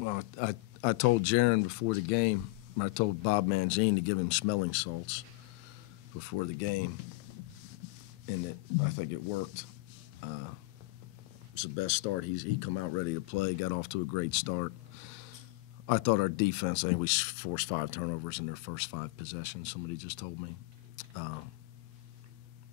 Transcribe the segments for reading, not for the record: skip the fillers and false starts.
Well, I told Jarron before the game, I told Bob Mangine to give him smelling salts before the game, and I think it worked. It was the best start. He come out ready to play, got off to a great start. I thought our defense, I think we forced 5 turnovers in their first 5 possessions, somebody just told me.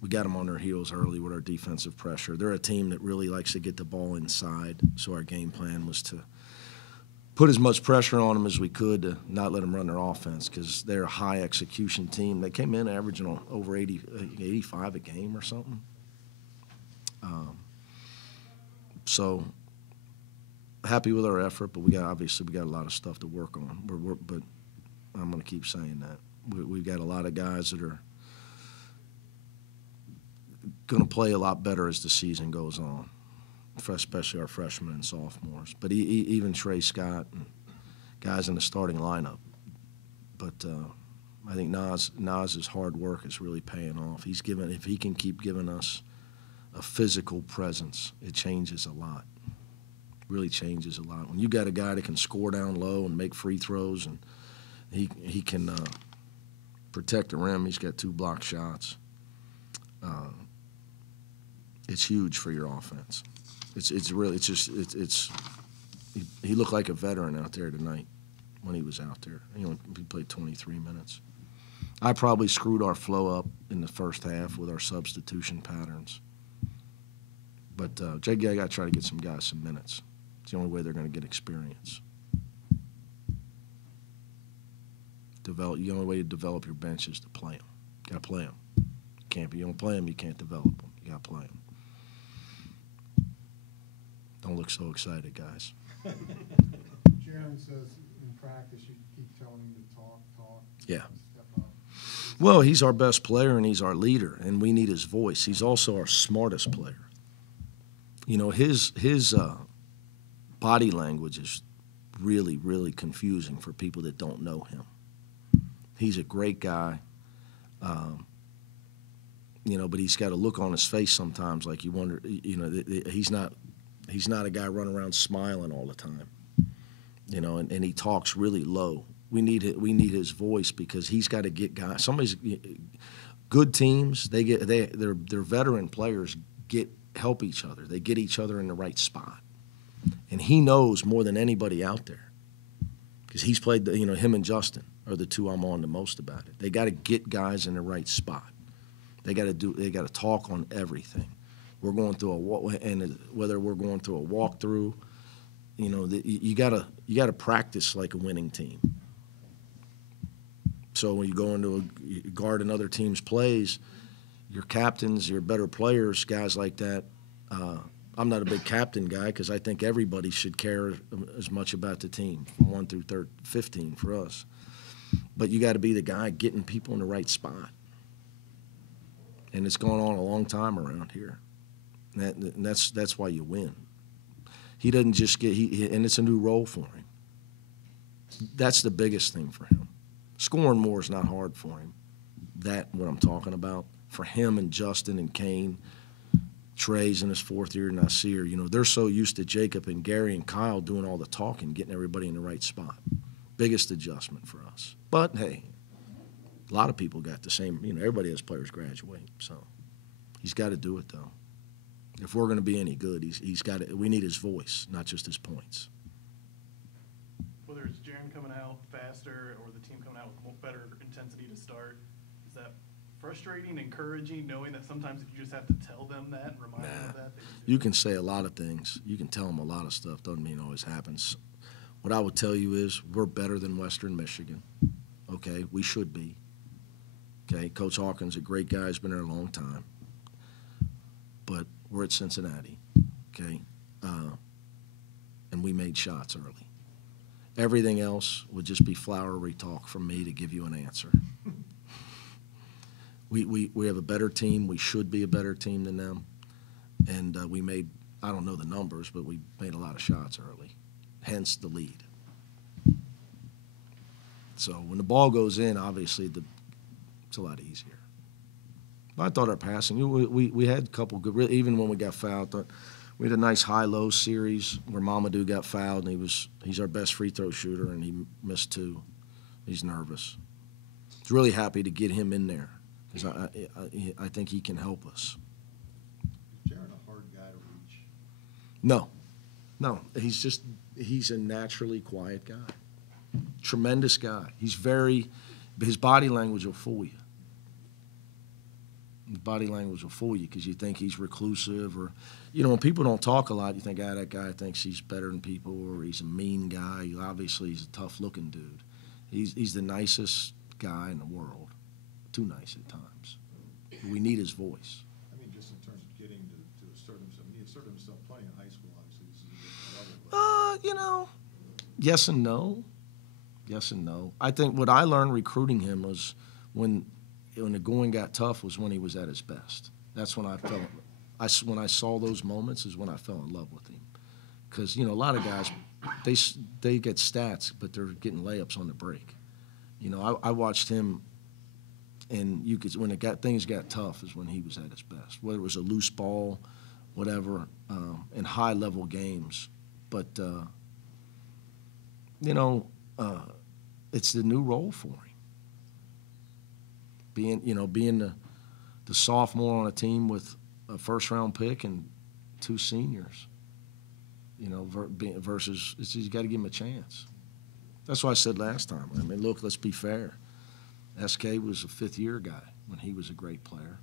We got them on their heels early with our defensive pressure. They're a team that really likes to get the ball inside, so our game plan was to put as much pressure on them as we could to not let them run their offense, because they're a high execution team. They came in averaging over 85 a game or something. So happy with our effort, but obviously we got a lot of stuff to work on. But I'm going to keep saying that we've got a lot of guys that are going to play a lot better as the season goes on, especially our freshmen and sophomores. But even Trey Scott and guys in the starting lineup. But I think Naz's hard work is really paying off. If he can keep giving us a physical presence, it changes a lot. Really changes a lot. When you got a guy that can score down low and make free throws, and he can protect the rim. He's got 2 block shots. It's huge for your offense. He looked like a veteran out there tonight when he was out there. He played 23 minutes. I probably screwed our flow up in the first half with our substitution patterns. But I got to try to get some guys some minutes. It's the only way they're going to get experience. The only way to develop your bench is to play them. Got to play them. You don't play them, you can't develop them. You got to play them. Don't look so excited, guys. Jarron says in practice you keep telling him to talk. Yeah. Step up. Well, he's our best player and he's our leader, and we need his voice. He's also our smartest player. His body language is really, really confusing for people that don't know him. He's a great guy, but he's got a look on his face sometimes like you wonder, he's not a guy running around smiling all the time, and he talks really low. We need his voice, because he's got to get guys. Good teams, their veteran players help each other. They get each other in the right spot. And he knows more than anybody out there, because he's played, him and Justin are the 2 I'm on the most about it. They got to get guys in the right spot. They got to talk on everything. We're going through whether we're going through a walkthrough, you got to practice like a winning team. So when you go you guard another team's plays, your captains, your better players, guys like that. I'm not a big captain guy, because I think everybody should care as much about the team, from 1 through 15 for us. But you got to be the guy getting people in the right spot. And it's going on a long time around here. And that's why you win. He doesn't just and it's a new role for him. That's the biggest thing for him. Scoring more is not hard for him. What I'm talking about. For him and Justin and Kane, Trey's in his 4th year, Nasir, they're so used to Jacob and Gary and Kyle doing all the talking, getting everybody in the right spot. Biggest adjustment for us. But, hey, a lot of people got the same, everybody has players graduate. So he's got to do it, though. If we're going to be any good, we need his voice, not just his points. Whether it's Jarron coming out faster or the team coming out with better intensity to start, is that frustrating, encouraging, knowing that sometimes if you just have to tell them that and remind them of that? You can say a lot of things. You can tell them a lot of stuff. Doesn't mean it always happens. What I would tell you is we're better than Western Michigan. Okay? We should be. Okay? Coach Hawkins, a great guy, has been there a long time. But we're at Cincinnati. Okay? And we made shots early. Everything else would just be flowery talk from me to give you an answer. We have a better team. We should be a better team than them. And we made, I don't know the numbers, but we made a lot of shots early, hence the lead. So when the ball goes in, obviously it's a lot easier. But I thought our passing, we had a couple good, even when we got fouled, we had a nice high-low series where Mamadou got fouled, and he's our best free throw shooter, and he missed 2. He's nervous. I was really happy to get him in there because I think he can help us. Is Jarron a hard guy to reach? No. He's a naturally quiet guy. Tremendous guy. His body language will fool you. His body language will fool you because you think he's reclusive or, when people don't talk a lot, you think, that guy thinks he's better than people or he's a mean guy. Obviously, he's a tough-looking dude. He's the nicest guy in the world. Too nice at times. We need his voice. I mean, just in terms of getting to assert himself. I mean, he asserted himself plenty in high school, obviously. This is a different level. Yes and no. Yes and no. I think what I learned recruiting him was when the going got tough was when he was at his best. That's when when I saw those moments is when I fell in love with him. Because, a lot of guys, they get stats, but they're getting layups on the break. I watched him, and when things got tough is when he was at his best. Whether it was a loose ball, whatever, in high-level games. But, it's the new role for him. Being the sophomore on a team with a first-round pick and 2 seniors, versus you got to give him a chance. That's what I said last time. I mean, look, let's be fair. SK was a 5th-year guy when he was a great player.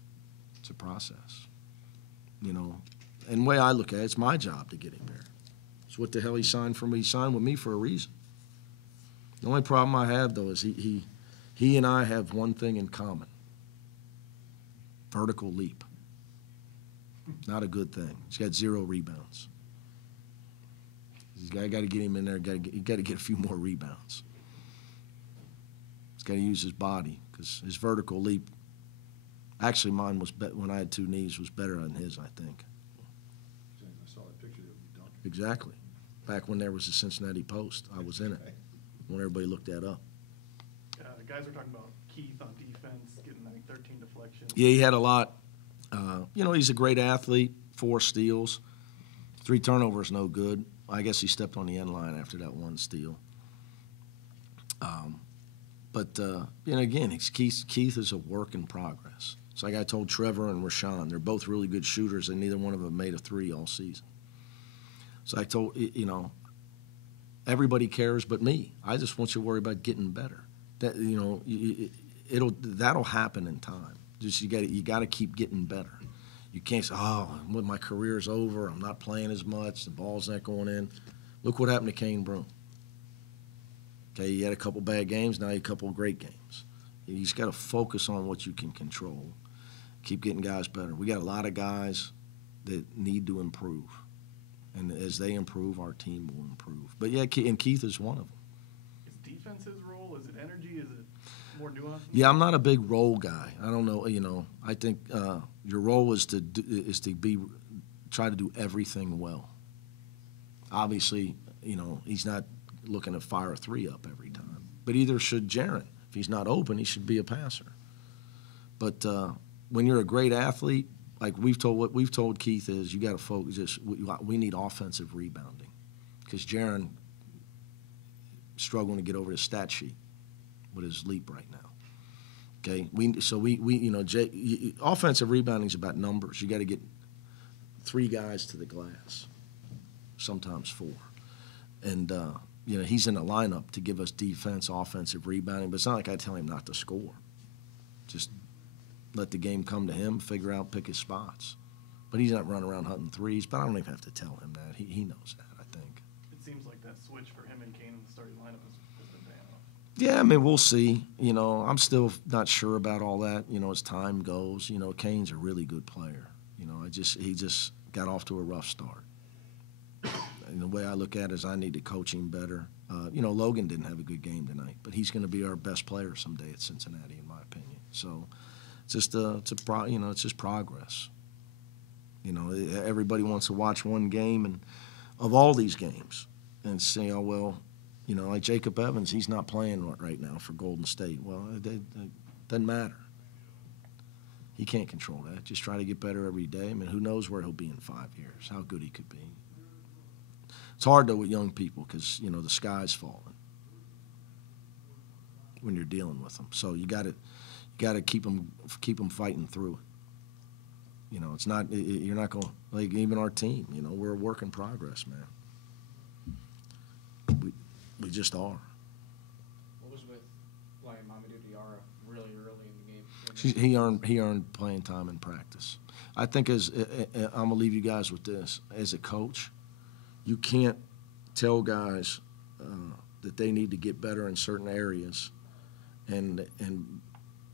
It's a process, And the way I look at it, it's my job to get him there. It's what the hell he signed for me. He signed with me for a reason. The only problem I have, though, is he and I have one thing in common. Vertical leap. Not a good thing. He's got 0 rebounds. I got to get him in there. You got to get a few more rebounds. He's got to use his body because his vertical leap. Actually, mine was when I had 2 knees was better than his, I think. I saw that picture of you dunking. Exactly. Back when there was a Cincinnati Post, I was in it. When everybody looked that up. Guys were talking about Keith on defense, getting, I think, 13 deflections. Yeah, he had a lot. He's a great athlete, 4 steals. 3 turnovers, no good. I guess he stepped on the end line after that 1 steal. Again, Keith is a work in progress. It's like I told Trevor and Rashawn. They're both really good shooters, and neither one of them made a 3 all season. So I told, everybody cares but me. I just want you to worry about getting better. That that'll happen in time. Just you got to keep getting better. You can't say, when my career's over, I'm not playing as much, the ball's not going in. Look what happened to Kane Broome. Okay, you had a couple bad games, now you had a couple great games. You just got to focus on what you can control. Keep getting guys better. We got a lot of guys that need to improve. And as they improve, our team will improve. But, yeah, and Keith is one of them. Is defense his role? Is it energy? Is it more nuanced? Yeah, I'm not a big role guy. I don't know. I think your role is to try to do everything well. Obviously, he's not looking to fire a 3 up every time. But either should Jarron. If he's not open, he should be a passer. But when you're a great athlete, like what we've told Keith is you got to focus. We need offensive rebounding because Jarron struggling to get over the stat sheet with his leap right now. Okay, offensive rebounding is about numbers. You got to get 3 guys to the glass, sometimes 4, and he's in the lineup to give us defense, offensive rebounding. But it's not like I tell him not to score. Just let the game come to him, pick his spots. But he's not running around hunting 3s, but I don't even have to tell him that. He knows that, I think. It seems like that switch for him and Kane in the starting lineup has been paying off. Yeah, I mean, we'll see. I'm still not sure about all that, as time goes. Kane's a really good player. He just got off to a rough start. And the way I look at it is I need to coach him better. Logan didn't have a good game tonight, but he's going to be our best player someday at Cincinnati, in my opinion. So it's just progress. Everybody wants to watch one game and of all these games and say, like Jacob Evans, he's not playing right now for Golden State. Well, it doesn't matter. He can't control that. Just try to get better every day. I mean, who knows where he'll be in 5 years, how good he could be. It's hard, though, with young people because, you know, the sky's falling when you're dealing with them. So you got to keep them fighting through it. You know, it's not, you're not going, like even our team, you know, we're a work in progress, man. We just are. What was with like Mamadou Diarra really early in the game? He earned playing time in practice. I think I'm gonna leave you guys with this. As a coach, you can't tell guys that they need to get better in certain areas, and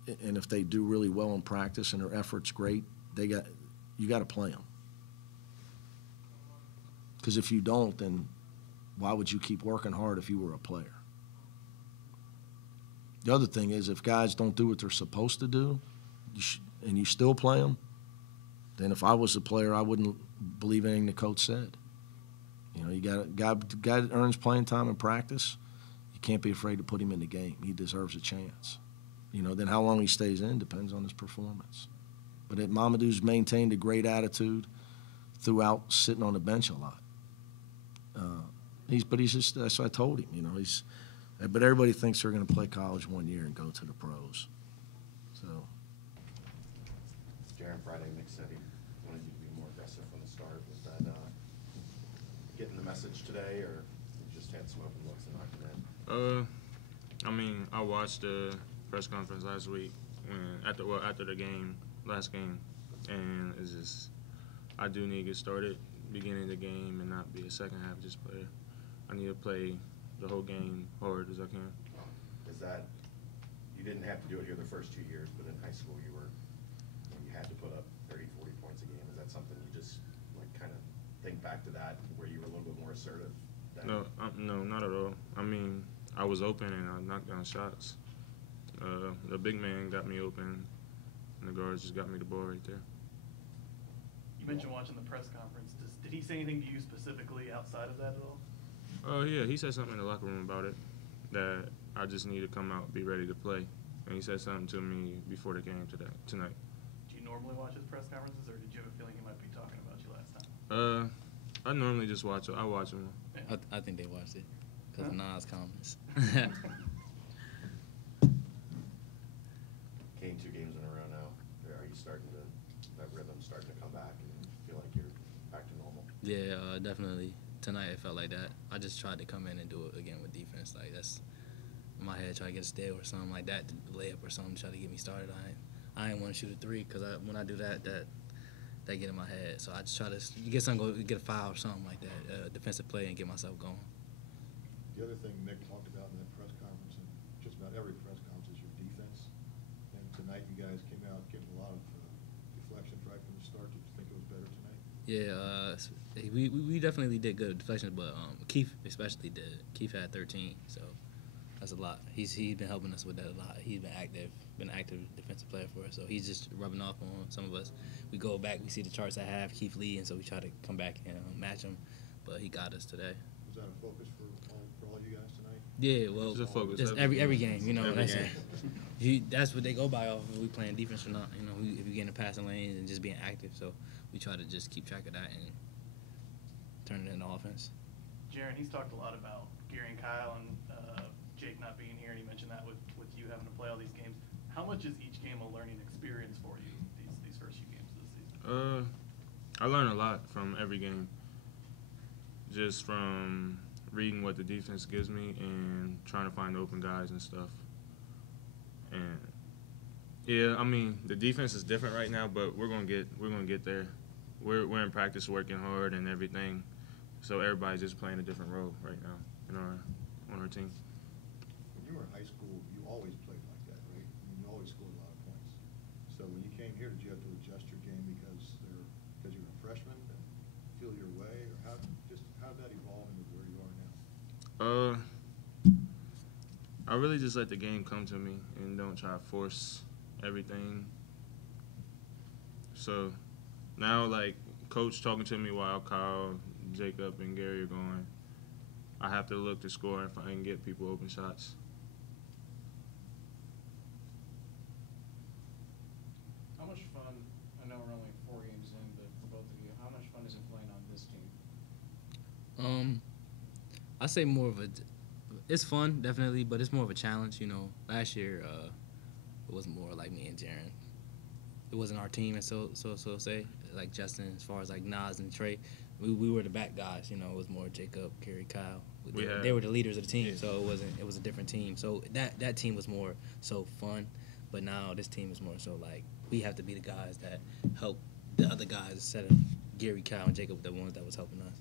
if they do really well in practice and their effort's great, you got to play them. Because if you don't, then why would you keep working hard if you were a player? The other thing is, if guys don't do what they're supposed to do, and you still play them, then if I was a player, I wouldn't believe anything the coach said. You know, you got a guy that earns playing time in practice. You can't be afraid to put him in the game. He deserves a chance. You know, then how long he stays in depends on his performance. But Mamadou's maintained a great attitude throughout sitting on the bench a lot. He's just, that's what I told him, you know, but everybody thinks they're going to play college 1 year and go to the pros. So. Jarron, Friday, Mick said he wanted you to be more aggressive from the start. Was that getting the message today, or you just had some open looks and knocked it in? I mean, I watched the press conference last week after the last game, and it's just I do need to get started beginning of the game and not be a second half just player. I need to play the whole game hard as I can. Is that, you didn't have to do it here the first 2 years, but in high school you had to put up 30, 40 points a game. Is that something you just like kind of think back to that where you were a little bit more assertive? No, not at all. I mean, I was open and I knocked down shots. The big man got me open, and the guards just got me the ball right there. You mentioned watching the press conference. Did he say anything to you specifically outside of that at all? Yeah, he said something in the locker room about it, that I just need to come out and be ready to play. And he said something to me before the game tonight. Do you normally watch his press conferences, or did you have a feeling he might be talking about you last time? I normally just watch it. I watch them. Yeah. I think they watched it because of Nas' comments. Came 2 games in a row now. Are you that rhythm starting to come back and feel like you're back to normal? Yeah, definitely. Tonight it felt like that. I just tried to come in and do it again with defense. Like that's in my head, try to get a steal or something like that, to layup or something, try to get me started. I ain't want to shoot a 3 because when I do that get in my head. So I just try to get get a foul or something like that, defensive play, and get myself going. The other thing Mick talked about in that press conference, and just about every press conference, is your defense. And tonight you guys came out getting a lot of deflections right from the start. Did you think it was better tonight? Yeah, we definitely did good deflections, but Keith especially did. Keith had 13, so that's a lot. He's been helping us with that a lot. He's been an active defensive player for us, so he's just rubbing off on some of us. We go back, we see the charts I have, Keith Lee, and so we try to come back and match him, but he got us today. Was that a focus for all you guys tonight? Yeah, well, It's a focus. just every game, you know. Every game. That's what they go by off if we playing defense or not. You know, if you get in the passing lanes and just being active, so we try to just keep track of that and turn it into offense. Jarron, he's talked a lot about Gary and Kyle and Jake not being here, and he mentioned that with you having to play all these games. How much is each game a learning experience for you, these first few games of the season? I learn a lot from every game, just from reading what the defense gives me and trying to find open guys and stuff. And yeah, I mean, the defense is different right now, but we're gonna get there. We're in practice working hard and everything, so everybody's just playing a different role right now on our team. When you were in high school, you always played like that, right? I mean, you always scored a lot of points. So when you came here, did you have to adjust your game because you were a freshman and feel your way, or how did that evolve into where you are now? I really just let the game come to me and don't try to force everything. So now, like, coach talking to me while Kyle, Jacob, and Gary are going, I have to look to score if I can get people open shots. How much I say more of a. It's fun, definitely, but it's more of a challenge. You know, last year it was more like me and Jarron. It wasn't our team, and so say like Justin, as far as like Nas and Trey, we were the back guys. You know, it was more Jacob, Kerry, Kyle. They were the leaders of the team, so it was a different team. So that team was more so fun, but now this team is more so like we have to be the guys that help the other guys instead of Gary, Kyle, and Jacob, the ones that was helping us.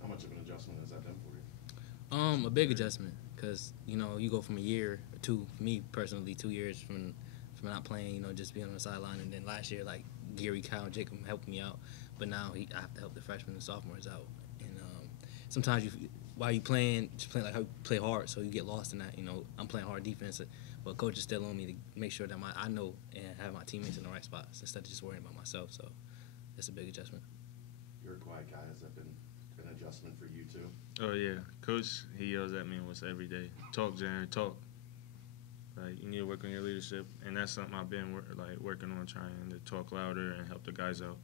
How much of an adjustment has that been for you? A big adjustment, because you know you go from a year or two. For me personally, 2 years from not playing, you know, just being on the sideline, and then last year like Gary, Kyle, and Jacob helped me out, but now I have to help the freshmen and sophomores out. And sometimes while you playing, just playing like how you play hard, so you get lost in that. You know, I'm playing hard defense, but coach is still on me to make sure that I know and have my teammates in the right spots instead of just worrying about myself. So it's a big adjustment. You're a quiet guy. Has that been an adjustment for you too? Oh yeah, coach. He yells at me almost every day. Talk, Jarron. Talk. Like you need to work on your leadership, and that's something I've been working on, trying to talk louder and help the guys out,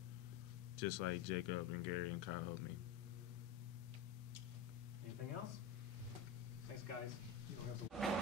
just like Jacob and Gary and Kyle helped me. Anything else? Thanks, guys. You don't have to.